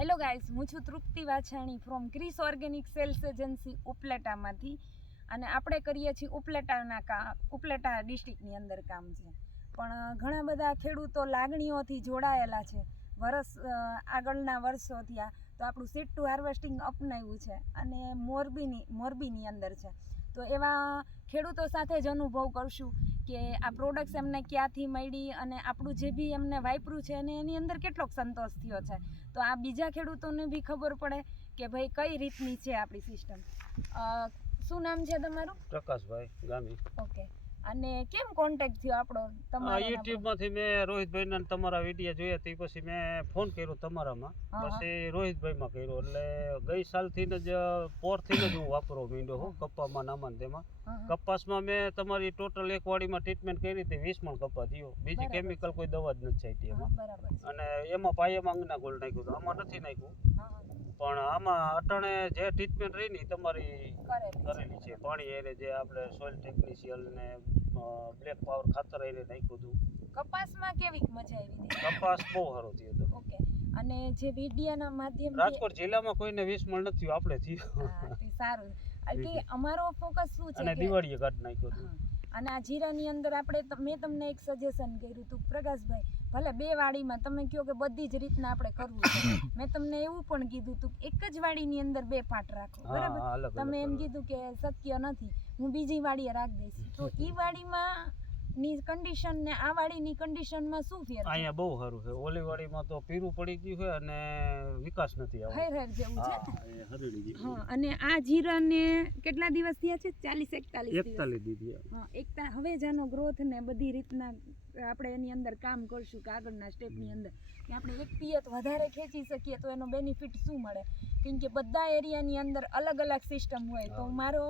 Hello guys, હું છું Trupti Vachhani from Kris organic sales agency ઉપલેટામાંથી અને આપણે કરીએ છીએ ઉપલેટા ડિસ્ટ્રિક્ટની અંદર કામ છે. પણ ઘણા બધા ખેડૂતો લાગણીઓથી જોડાયેલા છે. આગળના વર્ષો થયા તો આપણું સીડ ટુ હાર્વેસ્ટિંગ અપનાવ્યું છે અને મોરબીની અંદર છે. તો એવા ખેડૂતો સાથે જ અનુભવ કરશું કે આ પ્રોડક્ટ્સ એમને ક્યાંથી મળી અને આપણું જે બી એમને વાપર્યું છે અને એની અંદર કેટલોક સંતોષ થયો છે. તો આ બીજા ખેડૂતોને બી ખબર પડે કે ભાઈ કઈ રીતની છે આપણી સિસ્ટમ. શું નામ છે તમારું? પ્રકાશભાઈ ગામી. ઓકે. અને કેમ કોન્ટેક્ટ થયો આપણો તમારો? યુટ્યુબ માંથી મેં રોહિતભાઈ ના તમારા વિડીયો જોયા તે પછી મેં ફોન કર્યો તમારામાં, પછી રોહિતભાઈ માં કર્યો. એટલે ગઈ સાલથી જ પોરથી જ હું વાપરવા માંડ્યો હું કપાસમાં નામાં તેમાં. કપાસમાં મેં તમારી ટોટલ એક વાડીમાં ટ્રીટમેન્ટ કરી હતી, 20 મણ કપાસ થયો. બીજી કેમિકલ કોઈ દવા જ નથી છાંટી એમાં. અને એમાં પાયામાં અંગના ગોળ નાખ્યું હતું, આમાં નથી નાખ્યું. પણ આમાં અટાણે જે ટ્રીટમેન્ટ રહી ને તમારી કરેલી છે. પાણી એને જે આપણે સોઇલ ટેકનિશિયલ ને બ્લેક પાવર ખાતર એને નાખ્યું હતું. કપાસમાં કેવી મજા આવી હતી? કપાસ બહુ સારો થયો હતો. ઓકે. અને જે વિડિયાના માધ્યમથી રાજકોટ જિલ્લામાં કોઈને 20 મણ નથી આપણે થયું. સારું. એટલે અમારો ફોકસ શું છે અને દિવાળીએ કાઢ નાખ્યો હતું. અને આ જીરાની અંદર મેં તમને એક સજેશન કર્યું હતું પ્રકાશભાઈ, ભલે 2 વાડીમાં તમે કહો કે બધી જ રીતના આપણે કરવું છે. મેં તમને એવું પણ કીધું હતું એક જ વાડીની અંદર 2 પાટ રાખો, બરાબર? તમે એમ કીધું કે શક્ય નથી, હું બીજી વાડીએ રાખી દઈશ. તો ઈ વાડીમાં ની કન્ડિશન ને આ વાડીની કન્ડિશનમાં શું ફેર છે? અહીંયા બહુ સારું છે. ઓલી વાડીમાં તો પીરું પડી ગયું છે અને વિકાસ નથી આવ્યો. હેર જેવું છે ને? હરડી ગયું. હા. અને આ જીરાને કેટલા દિવસ થયા છે? 41 દિવસ. હા. હવે જ આનો ગ્રોથ ને બધી રીતના આપણે એની અંદર કામ કરશું કે આગળના સ્ટેપની અંદર કે આપણે એક પિયત વધારે ખેંચી શકીએ તો એનો બેનિફિટ શું મળે? કેમ કે બધા એરિયાની અંદર અલગ અલગ સિસ્ટમ હોય. તો મારો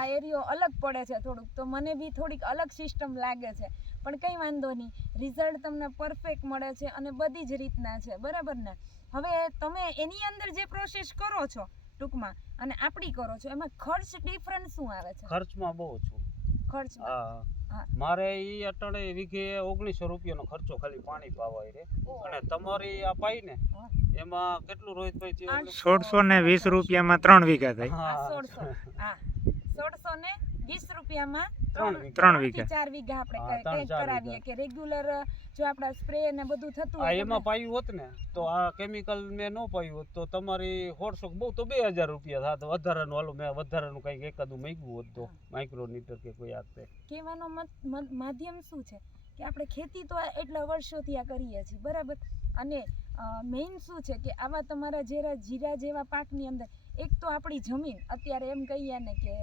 આ એરિયો અલગ પડે છે થોડુંક, તો મને બી થોડીક અલગ સિસ્ટમ લાગે છે. પણ કંઈ વાંધો નહીં, રિઝલ્ટ તમને પરફેક્ટ મળે છે અને બધી જ રીતના છે, બરાબર ને? હવે તમે એની અંદર જે પ્રોસેસ કરો છો ટૂંકમાં અને આપણી કરો છો, એમાં ખર્ચ ડિફરન્સ શું આવે છે? ખર્ચમાં બહુ ઓછું. ખર્ચમાં મારે ઈ અટાણે વીઘે 1900 રૂપિયાનો ખર્ચો ખાલી પાણી પાવાય રે. અને તમારી આ પાઈ ને એમાં કેટલું રોહિતભાઈ થયું? 1620 રૂપિયામાં 3 વીઘા થાય. 1620 રૂપિયામાં 3 વીઘા 4 વીઘા આપણે કરાવીએ કે રેગ્યુલર જો આપડા સ્પ્રે ને બધું થતું હોય. એમાં પાયું હોત ને તો આ કેમિકલ મેં ન પાયું હોત તો તમારી 150 બહુ તો 2000 રૂપિયા થાત. વધારાનું હાલો મેં વધારાનું કંઈક એકાદું મૂક્યું હોત તો માઇક્રોમીટર કે કોઈ આપે. કહેવાનો માધ્યમ શું છે કે આપણે ખેતી તો એટલા વર્ષોથી આ કરીએ છીએ, બરાબર? અને મેઇન શું છે કે આવા તમારા જીરા જેવા પાકની અંદર એક તો આપણી જમીન અત્યારે એમ કહીએ ને કે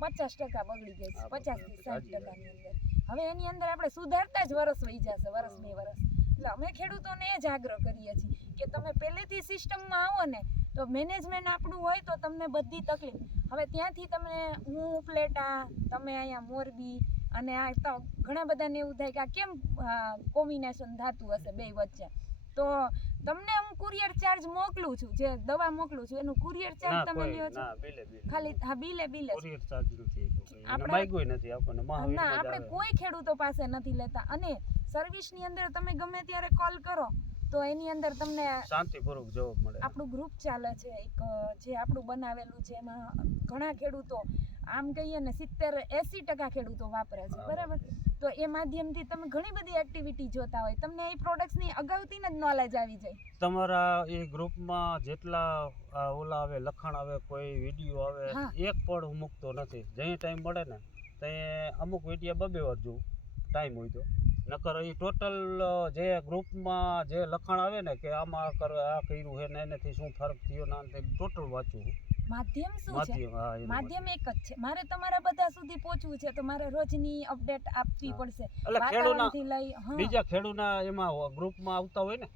50% બગડી ગઈ છે, 50 થી 60%ની અંદર. હવે એની અંદર આપણે સુધારતા જ વર્ષ વહી જશે, વર્ષ 2 વર્ષ. એટલે અમે ખેડૂતોને એ જ આગ્રહ કરીએ છીએ કે તમે પહેલેથી સિસ્ટમમાં આવો ને તો મેનેજમેન્ટ આપણું હોય તો તમને બધી તકલીફ. હવે ત્યાંથી તમને હું ઉપલેટા, તમે અહીંયા મોરબી અને આ તો ઘણા બધાને એવું થાય કે આ કેમ કોમ્બિનેશન થતું હશે બે વચ્ચે. તો તમને હું કુરિયર ચાર્જ મોકલું છું, જે દવા મોકલું છું એનું કુરિયર ચાર્જ તમે લ્યો છો? ખાલી બિલે કુરિયર ચાર્જ નથી. આપણે માગ્યું નથી આપણને. ના, આપણે કોઈ ખેડૂતો પાસે નથી લેતા. અને સર્વિસની અંદર તમે ગમે ત્યારે કોલ કરો તો એની અંદર તમને શાંતિપૂર્વક જવાબ મળે. આપણું ગ્રુપ ચાલે છે એક જે આપણું બનાવેલું છે, એમાં ઘણા ખેડૂતો આમ કહીએ ને 70-80% ખેડૂતો વાપરે છે, બરાબર? તો એ માધ્યમથી તમે ઘણી બધી એક્ટિવિટી જોતા હોય, તમને એ પ્રોડક્ટ્સની અગાઉથી જ નોલેજ આવી જાય. તમારા એ ગ્રુપમાં જેટલા ઓલા આવે લખાણ આવે, કોઈ વિડીયો આવે, એક પણ હું મૂકતો નથી. જે ટાઈમ મળે ને તે અમુક વિડીયો 2 વાર જોઉં ટાઈમ હોય તો. નકર એ ટોટલ જે ગ્રુપમાં જે લખાણ આવે ને કે આમાં આ કર્યું છે ને એનાથી શું ફરક થયો ના ટોટલ વાંચું. માધ્યમ શું છે? માધ્યમ એક જ છે. મારે તમારા બધા સુધી પહોંચવું છે તો મારે રોજની અપડેટ આપવી પડશે. વાતાવરણથી લઈ બીજા ખેડૂતના એમાં ગ્રુપમાં આવતા હોય ને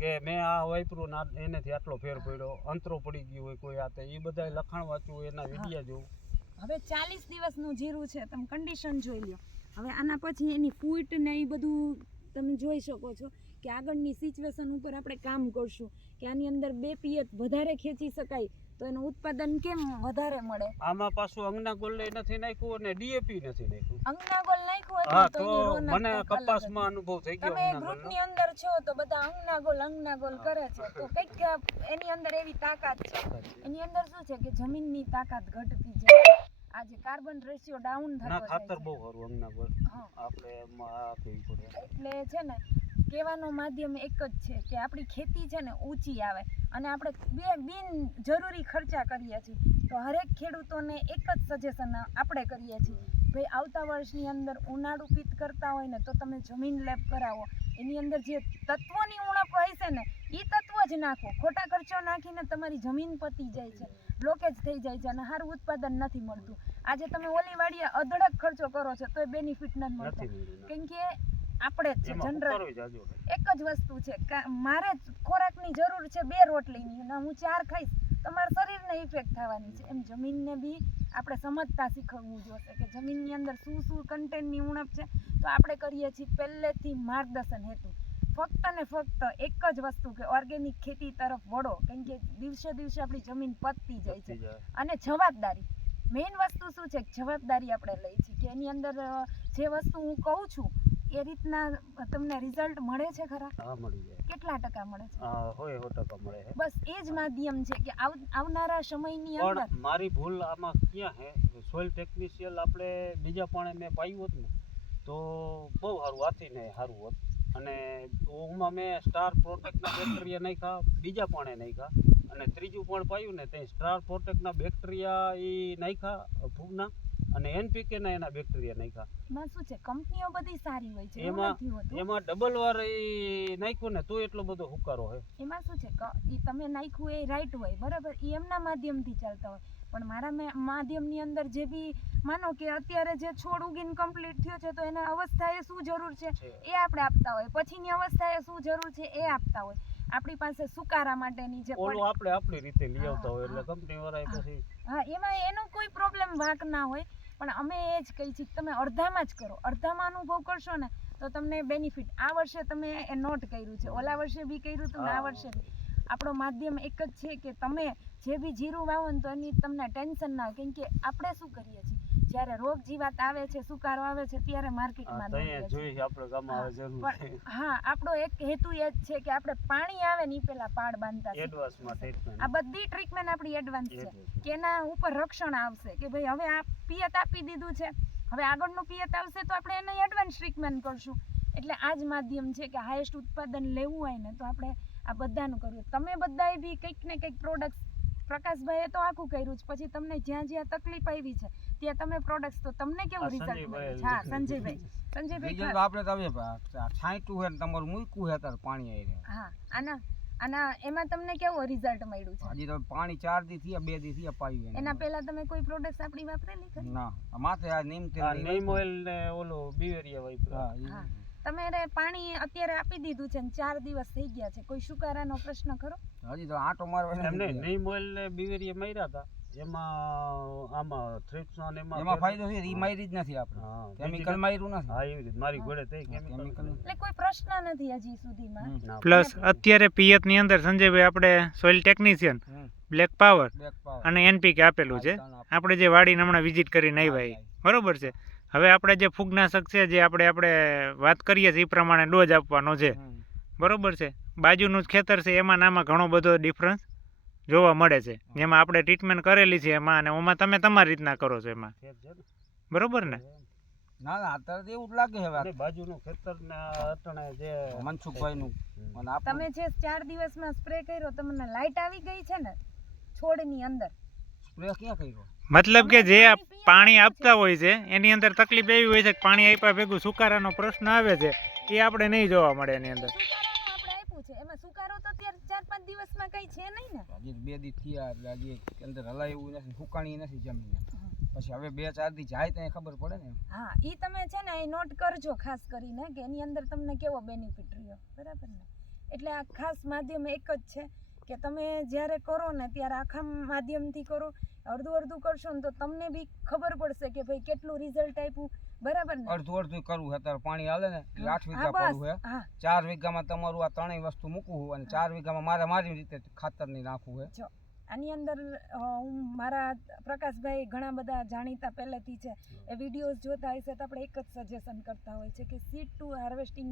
કે મેં આ વાપર્યું ના એનાથી આટલો ફેર પડ્યો, અંતરો પડી ગયું હોય કોઈ આતે, એ બધા લખાણ વાંચવું, એના વિડીયો જોવું. હવે 40 દિવસનું જીરું છે, તમે કન્ડિશન જોઈ લ્યો. હવે આના પછી એની ફૂટ ને એ બધું તમે જોઈ શકો છો કે આગળની સિચ્યુએશન ઉપર આપણે કામ કરશું કે આની અંદર 2 પિયત વધારે ખેંચી શકાય તો એનું ઉત્પાદન કેમ વધારે મળે. આમાં પાછું અંગના ગોળ નથી નાખ્યું અને ડીએપી નથી નાખ્યું. અંગનાગોલ નાખ્યું હા હતું તો એની રોનક મને કંઈક અલગ કપાસમાં અનુભવ થઈ હતી. ગયો તમે અંગના ગ્રુપની ગોળનો. અંદર છો તો બધા અંગનાગોલ કરે છે તો કંઈક એની અંદર એવી તાકાત છે. એની અંદર શું છે કે જમીનની તાકાત ઘટતી જાય, આ જે કાર્બન રેશિયો ડાઉન થતો ના જાય ખાતર છે. બહુ સારું અંગના ગોળ. હા. આપણે એમાં આ કહેવું પડે. એટલે છે ને કહેવાનો માધ્યમ એક જ છે કે આપણી ખેતી છે ને ઊંચી આવે અને આપણે બિન જરૂરી ખર્ચા કરીએ છીએ તો હરેક ખેડૂતોને એક જ સજેશન આપણે કરીએ છીએ ભાઈ આવતા વર્ષની અંદર ઉનાળુ પિત્ત કરતા હોય ને તો તમે જમીન લેપ કરાવો, એની અંદર જે તત્વોની ઉણપ હોય છે ને એ તત્વ જ નાખો. ખોટા ખર્ચો નાખીને તમારી જમીન પતી જાય છે, બ્લોકેજ થઈ જાય છે અને સારું ઉત્પાદન નથી મળતું. આજે તમે ઓલી વાડીએ અઢળક ખર્ચો કરો છો તો એ બેનિફિટ નથી મળતો, નથી મળ્યું. કેમ કે આપણે જ છે એમાં જનરલ ઉપાડવું જાજુ હોય. એક જ વસ્તુ છે મારે ખોરાકની જરૂર છે 2 રોટલીની અને હું 4 ખાઈશ તો મારા શરીરને ઇફેક્ટ થવાની છે. એમ જમીનને બી આપણે સમજતા શીખવવું જોશે કે જમીનની અંદર શું કન્ટેન્ટની ઉણપ છે. તો આપણે કરીએ છીએ પહેલેથી માર્ગદર્શન હેતુ ફક્ત ને ફક્ત એક જ વસ્તુ કે ઓર્ગેનિક ખેતી તરફ વળો, કેમ કે દિવસે દિવસે આપણી જમીન પતતી જાય છે. અને જવાબદારી મેઇન વસ્તુ શું છે જવાબદારી આપણે લઈ છીએ કે એની અંદર જે વસ્તુ હું કહું છું એ રીતના તમને રિઝલ્ટ મળે છે ખરા? હા મળી જાય. કેટલા ટકા મળે છે? હોય 100% મળે છે. બસ એ જ માધ્યમ છે કે આવનારા સમયની અંદર પણ મારી ભૂલ આમાં ક્યાં હે, સોઇલ ટેકનિશિયલ આપણે બીજા પાણે મેં પાયું હોત ને તો બહુ સારું હાથીને સારું હોત. અને ઓમાં મેં સ્ટાર પ્રોટેક્ટના બેક્ટેરિયા નાખ્યા, બીજા પાણે નાખ્યા અને ત્રીજું પણ પાયું ને તે સ્ટાર પ્રોટેક્ટના બેક્ટેરિયા એ નાખ્યા ફૂગના અને NPK ના એના બેક્ટેરિયા નાખ્યા. એમાં શું છે કંપનીઓ બધી સારી હોય છે એવું એમાં નથી હોતું. એમાં ડબલ વાર એ નાખ્યું ને તો એટલો બધો હુકારો હોય. એમાં શું છે ઈ તમે નાખ્યું એ રાઈટ હોય બરાબર, એ એમના માધ્યમથી ચાલતા હોય. પણ મારા માધ્યમની અંદર જે બી માનો કે અત્યારે જે છોડ ઉગીને કમ્પ્લીટ થયો છે તો એના અવસ્થાએ શું જરૂર છે એ આપણે આપતા હોય, પછીની અવસ્થાએ શું જરૂર છે એ આપતા હોય. આપણી પાસે સુકારા માટેની જે ઓલું આપણે આપણી રીતે લઈ આવતા હોય એટલે કંપની વાળા પછી હા એમાં એનો કોઈ પ્રોબ્લેમ વાંક ના હોય. પણ અમે એ જ કહી છીએ તમે અડધામાં જ કરો, અડધામાં અનુભવ કરશો ને તો તમને બેનિફિટ. આ વર્ષે તમે એ નોટ કર્યું છે, ઓલા વર્ષે બી કર્યું હતું ને આ વર્ષે બી. આપણો માધ્યમ એક જ છે કે તમે જે બી જીરું વાવો ને તો એની તમને ટેન્શન ના હોય, કેમ કે આપણે શું કરીએ છીએ જ્યારે રોગ જીવાત આવે છે, સુકારો આવે છે ત્યારે માર્કેટમાં દોડીએ છીએ. જોઈએ આપણે ગામમાં આવે જરૂર છે. હા આપણો એક હેતુ એ જ છે કે આપણે પાણી આવે ને ઈ પહેલા પાડ બાંધતા શીખીએ. એડવાન્સમાં ટ્રીટમેન્ટ. આ બધી ટ્રીટમેન્ટ આપણી એડવાન્સ છે કે એના ઉપર રક્ષણ આવશે કે ભાઈ હવે આ પિયત આપી દીધું છે, હવે આગળનું પિયત આવશે તો આપણે એને એડવાન્સ ટ્રીટમેન્ટ કરશું. એટલે આ જ માધ્યમ છે કે હાઈએસ્ટ ઉત્પાદન લેવું હોય ને તો આપણે આ બધાનું કરવું. તમે બધાએ બી કંઈક ને કંઈક પ્રોડક્ટ પ્રકાશભાઈએ તો આખું કર્યું છે, પછી તમને જ્યાં જ્યાં તકલીફ આવી છે ત્યાં તમે પ્રોડક્ટ્સ તો તમને કેવું રિઝલ્ટ મળ્યું છે? હા સંજયભાઈ રિઝલ્ટ આપણે તમે છાંટ્યું હે ને તમારું મૂક્યું હે ત્યારે પાણી આવી રહ્યા. હા આના એમાં તમને કેવું રિઝલ્ટ મળ્યું છે? હજી તો પાણી 4 દી થયા 2 દી થયા પાયું એના પહેલા તમે કોઈ પ્રોડક્ટ્સ આપણી વાપરેલી ખરી? ના માથે આ નીમ તેલ આ નીમ ઓઇલ ને ઓલો બિવેરિયા વાપર્યો. હા તમે પાણી અત્યારે આપી દીધું છે ને 4 દિવસ થઈ ગયા છે, કોઈ સુકારાનો પ્રશ્ન ખરો? હજી તો આંટો મારવાનો એમને નીમ ઓઇલ ને બિવેરિયા માર્યા હતા એમાં આમાં થ્રિપ્સ ને એમાં ફાયદો છે ઈ મારી જ નથી આપણે કેમિકલ માર્યું નથી. હા એવી રીતે મારી ઘોડે તે કેમિકલ. એટલે કોઈ પ્રશ્ન નથી હજી સુધીમાં. પ્લસ અત્યારે પિયત ની અંદર સંજયભાઈ આપણે સોઇલ ટેકનિશિયન, બ્લેક પાવર અને NPK આપેલું છે. આપણે જે વાડીને હમણાં વિઝિટ કરીને આવ્યા બરોબર છે. હવે આપણે જે ફૂગનાશક છે જે આપણે વાત કરીએ છીએ એ પ્રમાણે ડોઝ આપવાનો છે બરોબર છે. બાજુનું જ ખેતર છે એમાં નામાં ઘણો બધો ડિફરન્સ જોવા મળે છે. જેમાં આપણે ટ્રીટમેન્ટ કરેલી છે એમાં અને ઓમાં તમે તમારી રીતના કરો છો એમાં બરોબર ને? ના અત્યારે એવું જ લાગે હવે બાજુનું ખેતર ને અટણે જે મનસુખભાઈનું તમે જે 4 દિવસમાં સ્પ્રે કર્યો તમને લાઈટ આવી ગઈ છે ને છોડની અંદર? સ્પ્રે ક્યાં કર્યો? મતલબ કે જે પાણી આપતા હોય છે એની અંદર તકલીફ એવી હોય છે કે પાણી આપ્યા ભેગું સુકારાનો પ્રશ્ન આવે છે એ આપણે નહીં જોવા મળે એની અંદર. આપણે આપ્યું છે એમાં સુકારો તો અત્યારે 4-5 દિવસમાં કઈ છે નહીં ને? હજી 2 દી થયા એટલે હજી અંદર હલાયું નથી, સુકાણી નથી જમીન. પછી હવે 2-4 દી જાય ત્યાં ખબર પડે ને. હા ઈ તમે છે ને એ નોટ કરજો ખાસ કરીને કે એની અંદર તમને કેવો બેનિફિટ રહ્યો બરાબર ને. એટલે આ ખાસ માધ્યમ એક જ છે કે તમે જ્યારે કરો ને ત્યારે આખા માધ્યમથી કરો, અડધું કરશો ને તો તમને બી ખબર પડશે કે ભાઈ કેટલું રિઝલ્ટ આપ્યું. બરાબર ને અડધું કરવું છે. અત્યારે પાણી હાલે ને એટલે 8 હા વીઘા બસ પડવું છે. હા 4 વીઘામાં તમારું આ ત્રણેય વસ્તુ મૂકવું અને 4 વીઘામાં મારી રીતે ખાતર નહીં નાખવું છે. જો આની અંદર હું મારા પ્રકાશભાઈ ઘણા બધા જાણીતા પહેલેથી છે એ વિડીયોઝ જોતા હશે તો આપણે એક જ સજેશન કરતા હોય છે કે સીડ ટુ હાર્વેસ્ટિંગ